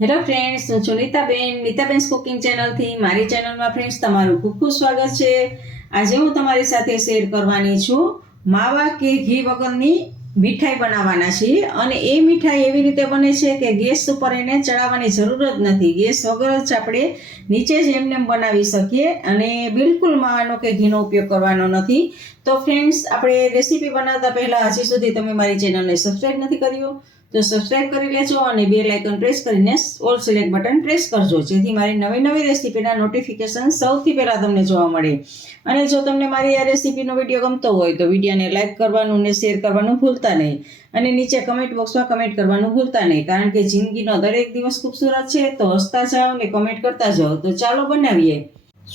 Hello friends, હું છું Nitaben cooking ચેનલથી. મારી ચેનલમાં ફ્રેન્ડ્સ તમારું ખૂબ ખૂબ સ્વાગત છે. આજે હું તમારી સાથે શેર કરવાની છું માવા કે ઘી વગરની મીઠાઈ બનાવવાના છીએ. અને એ મીઠાઈ એવી રીતે બને છે કે ગેસ ઉપર એને ચડાવવાની જરૂર જ નથી. ગેસ વગર જ આપણે નીચે જ એમને બનાવી શકીએ અને બિલકુલ માવાનો કે ઘીનો ઉપયોગ કરવાનો નથી. તો ફ્રેન્ડ્સ, આપણે રેસીપી બનાવતા પહેલાં હજી સુધી તમે મારી ચેનલને સબસ્ક્રાઈબ નથી કર્યું તો સબસ્ક્રાઇબ કરી લેજો અને બેલ આઇકન પ્રેસ કરીને ઓલ સિલેક્ટ બટન પ્રેસ કરજો, જેથી મારી નવી નવી રેસીપીના નોટિફિકેશન સૌથી પહેલાં તમને જોવા મળે. અને જો તમને મારી આ રેસીપીનો વિડીયો ગમતો હોય તો વિડીયોને લાઇક કરવાનું ને શેર કરવાનું ભૂલતા નહીં. અને નીચે કમેન્ટ બોક્સમાં કમેન્ટ કરવાનું ભૂલતા નહીં, કારણ કે જિંદગીનો દરેક દિવસ ખૂબસૂરત છે. તો હસતા જાઓ ને કમેન્ટ કરતા જાઓ. તો ચાલો બનાવીએ.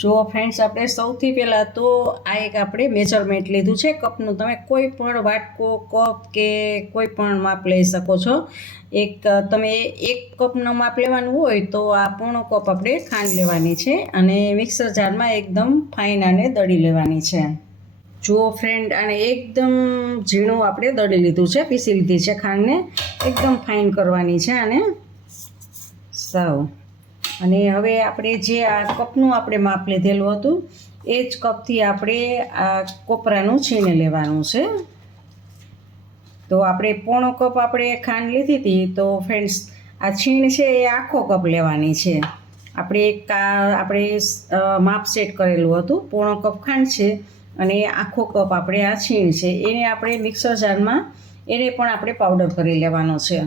જો ફ્રેન્ડ્સ, આપણે સૌથી પહેલાં તો આ એક આપણે મેજરમેન્ટ લીધું છે કપનું. તમે કોઈ પણ વાટકો, કપ કે કોઈ પણ માપ લઈ શકો છો. તમે 1 કપનું માપ લેવાનું હોય તો આ પોણો કપ આપણે ખાંડ લેવાની છે અને મિક્સર જારમાં એકદમ ફાઇન આને દળી લેવાની છે. જુઓ ફ્રેન્ડ, આને એકદમ ઝીણું આપણે દળી લીધું છે, પીસી લીધી છે ખાંડને. એકદમ ફાઇન કરવાની છે આને સાવ. અને હવે આપણે જે આ કપનું આપણે માપ લીધેલું હતું એ જ કપથી આપણે આ કોપરાનું છીણી લેવાનું છે. તો આપણે પોણો કપ આપણે ખાંડ લીધી હતી, તો ફ્રેન્ડ્સ આ છીણ છે એ આખો કપ લેવાની છે. આપણે માપ સેટ કરેલું હતું, પોણો કપ ખાંડ છે અને આખો કપ આપણે આ છીણ છે. એને આપણે મિક્સર જારમાં એને પણ આપણે પાવડર કરી લેવાનો છે.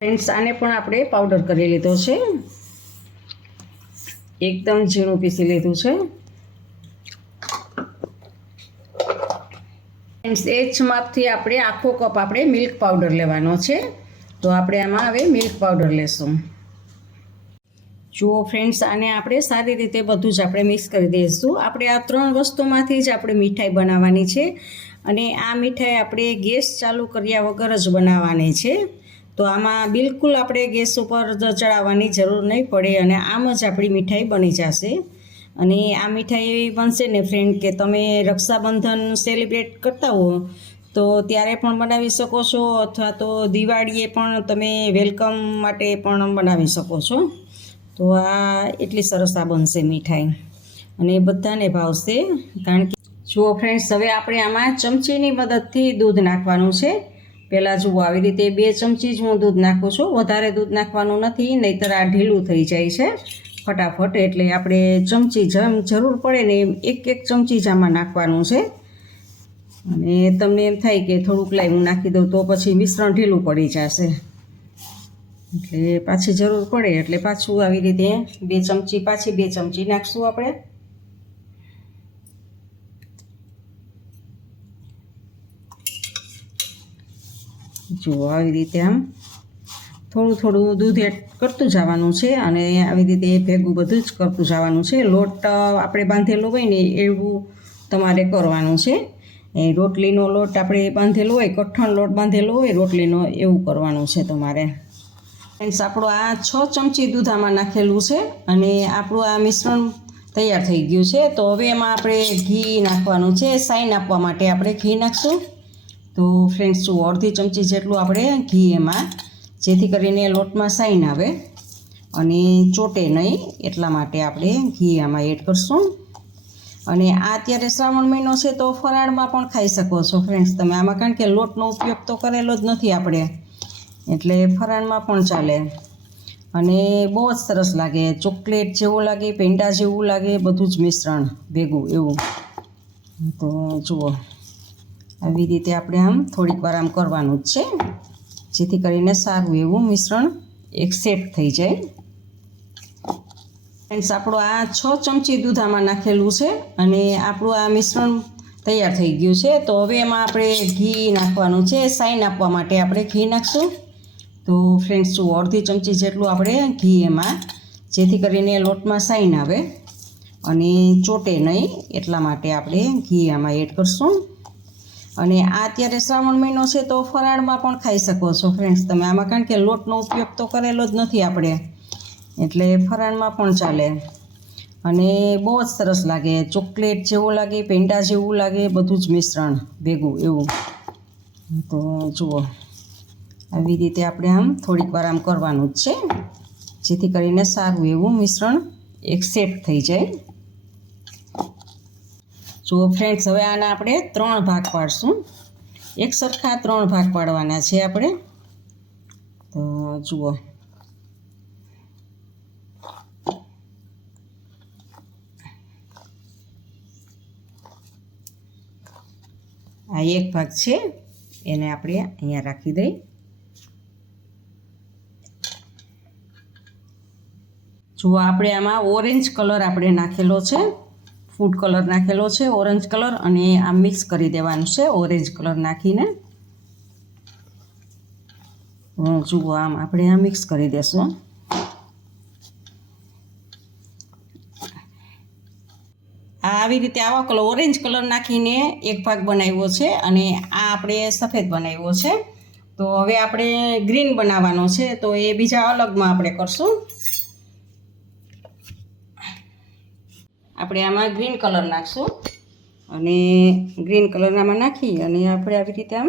ફ્રેન્ડ્સ, આને પણ આપણે પાવડર કરી લીધો છે, એકદમ ઝીણું પીસી લીધું છે. ફ્રેન્ડ્સ, એ જ માપથી આપણે આખો કપ આપણે મિલ્ક પાવડર લેવાનો છે. તો આપણે આમાં હવે મિલ્ક પાવડર લેશું. જુઓ ફ્રેન્ડ્સ, આને આપણે સારી રીતે બધું જ આપણે મિક્સ કરી દઈશું. આપણે આ 3 વસ્તુમાંથી જ આપણે મીઠાઈ બનાવવાની છે અને આ મીઠાઈ આપણે ગેસ ચાલુ કર્યા વગર જ બનાવવાની છે. તો આમાં બિલકુલ આપણે ગેસ ઉપર ચડાવવાની જરૂર નહીં પડે અને આમ જ આપણી મીઠાઈ બની જશે. અને આ મીઠાઈ એવી બનશે ને ફ્રેન્ડ કે તમે રક્ષાબંધન સેલિબ્રેટ કરતા હો તો ત્યારે પણ બનાવી શકો છો, અથવા તો દિવાળીએ પણ તમે વેલકમ માટે પણ બનાવી શકો છો. તો આ એટલી સરસ આ બનશે મીઠાઈ અને બધાને ભાવશે. કારણ કે જુઓ ફ્રેન્ડ્સ, હવે આપણે આમાં ચમચીની મદદથી દૂધ નાખવાનું છે. પહેલાં જુઓ, આવી રીતે 2 ચમચી જ હું દૂધ નાખું છું, વધારે દૂધ નાખવાનું નથી, નહીંતર આ ઢીલું થઈ જાય છે ફટાફટ. એટલે આપણે ચમચી જેમ જરૂર પડે ને એમ 1 ચમચી જ આમાં નાખવાનું છે. અને તમને એમ થાય કે થોડુંક લાઈ હું નાખી દઉં તો પછી મિશ્રણ ઢીલું પડી જશે, એટલે પાછી જરૂર પડે એટલે પાછું આવી રીતે 2 ચમચી નાખશું આપણે. જુઓ, આવી રીતે આમ થોડું થોડું દૂધ એડ કરતું જવાનું છે અને આવી રીતે ભેગું બધું જ કરતું જવાનું છે. લોટ આપણે બાંધેલો હોય ને એવું તમારે કરવાનું છે. એ રોટલીનો લોટ આપણે બાંધેલો હોય, કઠણ લોટ બાંધેલો હોય રોટલીનો, એવું કરવાનું છે તમારે. ફ્રેન્ડ્સ, આપણું આ 6 ચમચી દૂધ આમાં નાખેલું છે અને આપણું આ મિશ્રણ તૈયાર થઈ ગયું છે. તો હવે એમાં આપણે ઘી નાખવાનું છે. સાઈન આપવા માટે આપણે ઘી નાખશું. તો ફ્રેન્ડ્સ, જુઓ, 1/2 ચમચી જેટલું આપણે ઘી એમાં, જેથી કરીને લોટમાં સાઈન આવે અને ચોટે નહીં, એટલા માટે આપણે ઘી આમાં એડ કરશું. અને આ અત્યારે શ્રાવણ મહિનો છે તો ફરાળમાં પણ ખાઈ શકો છો ફ્રેન્ડ્સ તમે આમાં, કારણ કે લોટનો ઉપયોગ તો કરેલો જ નથી આપણે, એટલે ફરાળમાં પણ ચાલે. અને બહુ જ સરસ લાગે, ચોકલેટ જેવું લાગે, પેંડા જેવું લાગે, બધું જ મિશ્રણ ભેગું એવું. તો જુઓ, આવી રીતે આપણે આમ થોડીક વાર આમ કરવાનું જ છે, જેથી કરીને સારું એવું મિશ્રણ એક સેટ થઈ જાય. ફ્રેન્ડ્સ, આપણું આ 6 ચમચી દૂધ આમાં નાખેલું છે અને આપણું આ મિશ્રણ તૈયાર થઈ ગયું છે. તો હવે એમાં આપણે ઘી નાખવાનું છે. સાઈન આપવા માટે આપણે ઘી નાખશું. તો ફ્રેન્ડ્સ, જુઓ, 1/2 ચમચી જેટલું આપણે ઘી એમાં, જેથી કરીને લોટમાં સાઈન આવે અને ચોટે નહીં, એટલા માટે આપણે ઘી આમાં એડ કરશું. અને આ અત્યારે શ્રાવણ મહિનો છે તો ફરાળમાં પણ ખાઈ શકો છો ફ્રેન્ડ્સ તમે આમાં, કારણ કે લોટનો ઉપયોગ તો કરેલો જ નથી આપણે, એટલે ફરાળમાં પણ ચાલે. અને બહુ જ સરસ લાગે, ચોકલેટ જેવું લાગે, પેંડા જેવું લાગે, બધું જ મિશ્રણ ભેગું એવું. તો જુઓ, આવી રીતે આપણે આમ થોડીક વાર આમ કરવાનું જ છે, જેથી કરીને સારું એવું મિશ્રણ એક સેટ થઈ જાય. જુઓ ફ્રેન્ડ્સ, હવે આના આપણે 3 ભાગ પાડશું. એક સરખા 3 ભાગ પાડવાના છે આપણે. તો જુઓ, આ એક ભાગ છે, એને આપણે અહીંયા રાખી દઈ. જુઓ, આપણે આમાં ઓરેન્જ કલર આપણે નાખેલો છે, ફૂડ કલર નાખેલો છે, ઓરેન્જ કલર, અને આ મિક્સ કરી દેવાનું છે ઓરેન્જ કલર નાખીને. જુઓ, આમ આપણે આ મિક્સ કરી દેશું. આવી રીતે આવો કલર ઓરેન્જ કલર નાખીને એક ભાગ બનાવ્યો છે, અને આ આપણે સફેદ બનાવ્યો છે. તો હવે આપણે ગ્રીન બનાવવાનો છે, તો એ બીજા અલગમાં આપણે કરશું. આપણે આમાં ગ્રીન કલર નાખશું, અને ગ્રીન કલર આમાં નાખી અને આપણે આવી રીતે આમ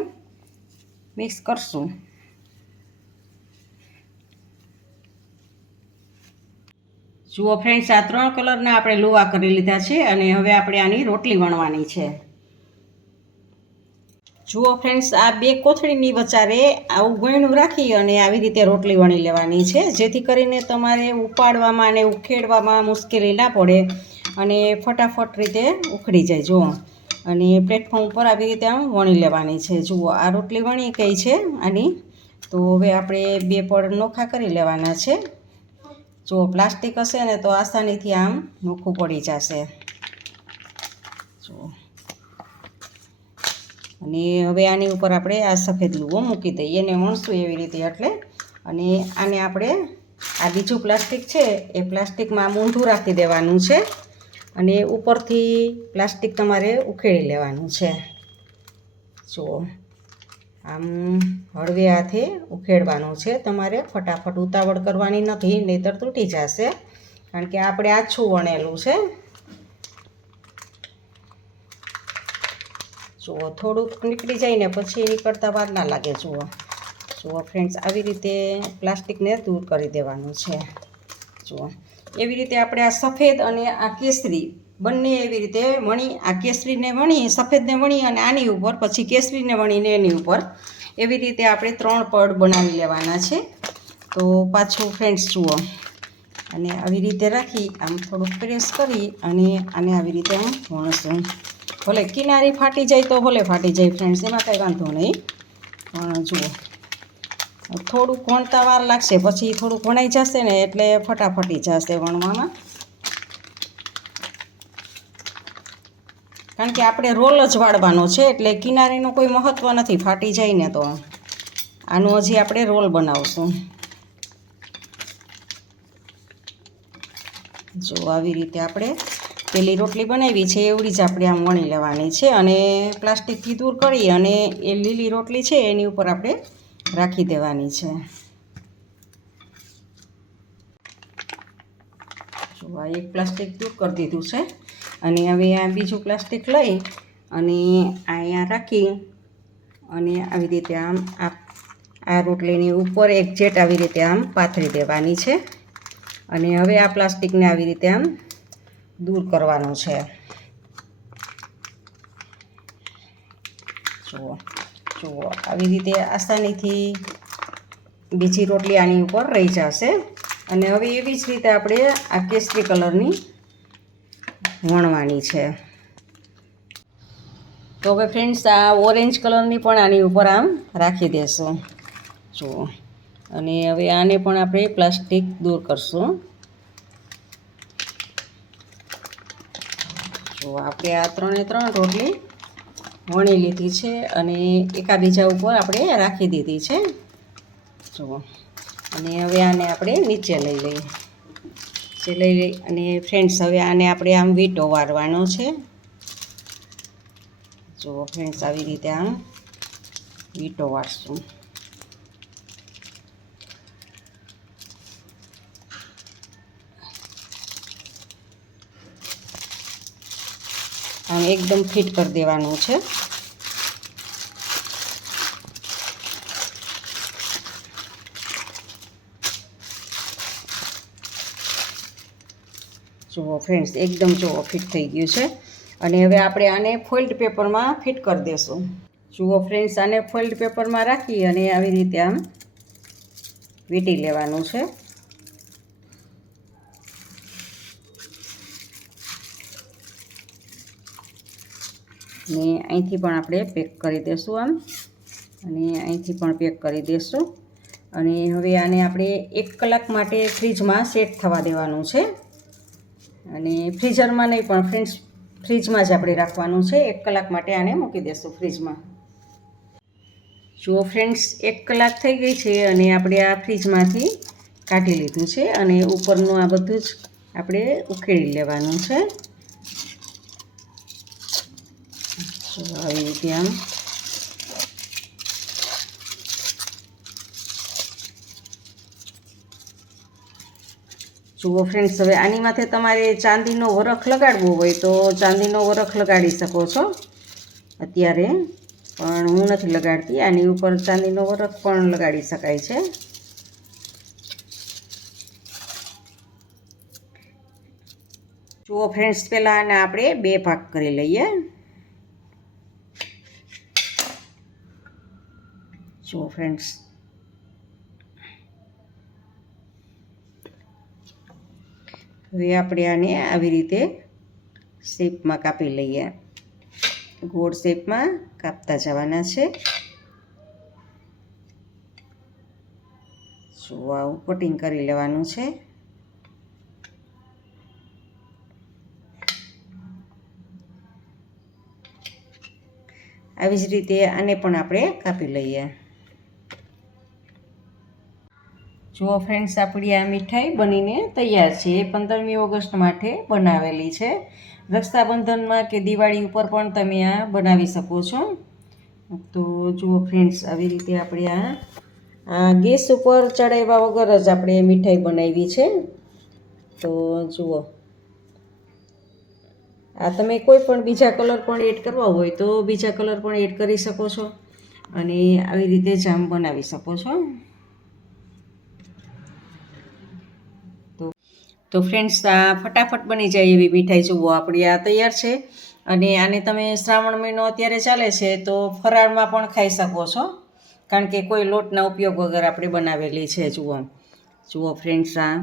મિક્સ કરશું. જુઓ ફ્રેન્ડ્સ, આ 3 કલરના આપણે લુવા કરી લીધા છે, અને હવે આપણે આની રોટલી વણવાની છે. જુઓ ફ્રેન્ડ્સ, આ 2 કોથળીની વચારે આવું ગળણું રાખી અને આવી રીતે રોટલી વણી લેવાની છે, જેથી કરીને તમારે ઉપાડવામાં અને ઉખેડવામાં મુશ્કેલી ના પડે અને ફટાફટ રીતે ઉખડી જાય. જુઓ, અને પ્લેટફોર્મ ઉપર આવી રીતે આમ વણી લેવાની છે. જુઓ, આ રોટલી વણી ગઈ છે આની. તો હવે આપણે 2 પડ નોખા કરી લેવાના છે. જો પ્લાસ્ટિક હશે ને તો આસાનીથી આમ નોખું પડી જશે. જુઓ, અને હવે આની ઉપર આપણે આ સફેદ લુવો મૂકી દઈએ, એને વણશું એવી રીતે એટલે. અને આને આપણે આ બીજું પ્લાસ્ટિક છે એ પ્લાસ્ટિકમાં મૂંઢું રાખી દેવાનું છે, અને ઉપરથી પ્લાસ્ટિક તમારે ઉખેડી લેવાનું છે. જુઓ, આમ હળવે હાથે ઉખેડવાનું છે તમારે, ફટાફટ ઉતાવળ કરવાની નથી, નહીંતર તૂટી જશે, કારણ કે આપણે આછું વણેલું છે. જુઓ, થોડુંક નીકળી જાય ને પછી નીકળતા વાર ના લાગે. જુઓ ફ્રેન્ડ્સ, આવી રીતે પ્લાસ્ટિકને દૂર કરી દેવાનું છે. જુઓ, એવી રીતે આપણે આ સફેદ અને આ કેસરી બંને એવી રીતે વણી, આ કેસરીને વણી, સફેદને વણી અને આની ઉપર, પછી કેસરીને વણીને એની ઉપર, એવી રીતે આપણે 3 પડ બનાવી લેવાના છે. તો પાછું ફ્રેન્ડ્સ જુઓ, અને આવી રીતે રાખી આમ થોડુંક પ્રેસ કરી અને આને આવી રીતે આમ વણશું. ભલે કિનારી ફાટી જાય તો ભલે ફાટી જાય ફ્રેન્ડ્સ, એમાં કંઈ વાંધો નહીં. પણ જુઓ, થોડુંક વણતા વાર લાગશે, પછી થોડુંક વણાઈ જશે ને એટલે ફટાફટી જશે વણવામાં, કારણ કે આપણે રોલ જ વાળવાનો છે, એટલે કિનારીનું કોઈ મહત્ત્વ નથી. ફાટી જાય ને તો આનું હજી આપણે રોલ બનાવશું. જો આવી રીતે આપણે પેલી રોટલી બનાવી છે એવડી જ આપણે આમ વણી લેવાની છે, અને પ્લાસ્ટિકથી દૂર કરી અને એ લીલી રોટલી છે એની ઉપર આપણે રાખી દેવાની છે. જો આ એક પ્લાસ્ટિક દૂર કરી દીધું છે, અને હવે આ બીજું પ્લાસ્ટિક લઈ અને અહીંયા રાખી અને આવી રીતે આમ આ રોટલીની ઉપર એક જેટ આવી રીતે આમ પાથરી દેવાની છે, અને હવે આ પ્લાસ્ટિકને આવી રીતે આમ દૂર કરવાનું છે. જુઓ આવી રીતે આસાનીથી બીજી રોટલી આની ઉપર રહી જશે. અને હવે એવી જ રીતે આપણે આ કેસરી કલરની વણવાની છે. તો હવે ફ્રેન્ડ્સ, આ ઓરેન્જ કલરની પણ આની ઉપર આમ રાખી દેશું. જુઓ, અને હવે આને પણ આપણે પ્લાસ્ટિક દૂર કરશું. જો આપણે આ 3 રોટલી વણી લીધી છે, અને એકાબીજા ઉપર આપણે રાખી દીધી છે. જુઓ, અને હવે આને આપણે નીચે લઈ અને ફ્રેન્ડ્સ, હવે આને આપણે આમ વીંટો વાળવાનો છે. જુઓ ફ્રેન્ડ્સ, આવી રીતે આમ વીંટો વાળશું. આમ એકદમ ફિટ કરી દેવાનું છે. જુઓ ફ્રેન્ડ્સ, એકદમ જુઓ ફિટ થઈ ગયું છે. અને હવે આપણે આને ફોઇલ્ડ પેપરમાં ફિટ કરી દઈશું. જુઓ ફ્રેન્ડ્સ, આને ફોઇલ્ડ પેપરમાં રાખી અને આવી રીતે આમ વીંટી લેવાનું છે. ને અહીંથી પણ આપણે પેક કરી દઈશું આમ, અને અહીંથી પણ પેક કરી દઈશું. અને હવે આને આપણે 1 કલાક માટે ફ્રીજમાં સેટ થવા દેવાનું છે. અને ફ્રીઝરમાં નહીં પણ ફ્રેન્ડ્સ, ફ્રીજમાં જ આપણે રાખવાનું છે. 1 કલાક માટે આને મૂકી દઈશું ફ્રીજમાં. જુઓ ફ્રેન્ડ્સ, 1 કલાક થઈ ગઈ છે અને આપણે આ ફ્રીજમાંથી કાઢી લીધું છે. અને ઉપરનું આ બધું જ આપણે ઉખેડી લેવાનું છે. આવી રીતે આમ જુઓ ફ્રેન્ડ્સ, હવે આની માથે તમારે ચાંદીનો વરખ લગાડવો હોય તો ચાંદીનો વરખ લગાડી શકો છો અત્યારે, પણ હું નથી લગાડતી. આની ઉપર ચાંદીનો વરખ પણ લગાડી શકાય છે. જુઓ ફ્રેન્ડ્સ, પહેલાં આને આપણે 2 ભાગ કરી લઈએ. જુઓ ફ્રેન્ડ્સ, હવે આપણે આને આવી રીતે શેપમાં કાપી લઈએ. ગોળ શેપમાં કાપતા જવાના છે. જુઓ, આવું કટિંગ કરી લેવાનું છે. આવી જ રીતે આને પણ આપણે કાપી લઈએ. જુઓ ફ્રેન્ડ્સ, આપણી આ મીઠાઈ બનીને તૈયાર છે. એ 15મી ઓગસ્ટ માટે બનાવેલી છે. રક્ષાબંધનમાં કે દિવાળી ઉપર પણ તમે આ બનાવી શકો છો. તો જુઓ ફ્રેન્ડ્સ, આવી રીતે આપણે આ ગેસ ઉપર ચડાવ્યા વગર જ આપણે મીઠાઈ બનાવી છે. તો જુઓ, આ તમે કોઈ પણ બીજા કલર પણ એડ કરવા હોય તો બીજા કલર પણ એડ કરી શકો છો. અને આવી રીતે જામ બનાવી શકો છો. તો ફ્રેન્ડ્સ, આ ફટાફટ બની જાય એવી મીઠાઈ જુઓ આપણી આ તૈયાર છે. અને આને તમે શ્રાવણ મહિનો અત્યારે ચાલે છે તો ફરાળમાં પણ ખાઈ શકો છો, કારણ કે કોઈ લોટના ઉપયોગ વગર આપણે બનાવેલી છે. જુઓ ફ્રેન્ડ્સ, આ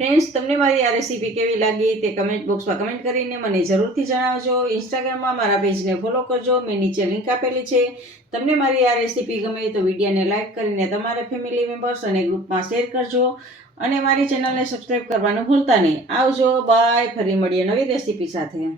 ફ્રેન્ડ્સ, તમને મારી આ રેસીપી કેવી લાગી તે કમેન્ટ બોક્સમાં કમેન્ટ કરીને મને જરૂરથી જણાવજો. ઇન્સ્ટાગ્રામમાં મારા પેજને ફોલો કરજો, મેં નીચે લિંક આપેલી છે. તમને મારી આ રેસીપી ગમે તો વિડીયોને લાઇક કરીને તમારા ફેમિલી મેમ્બર્સ અને ગ્રુપમાં શેર કરજો. અને મારી ચેનલને સબસ્ક્રાઈબ કરવાનું ભૂલતા નહીં. આવજો, બાય. ફરી મળીએ નવી રેસીપી સાથે.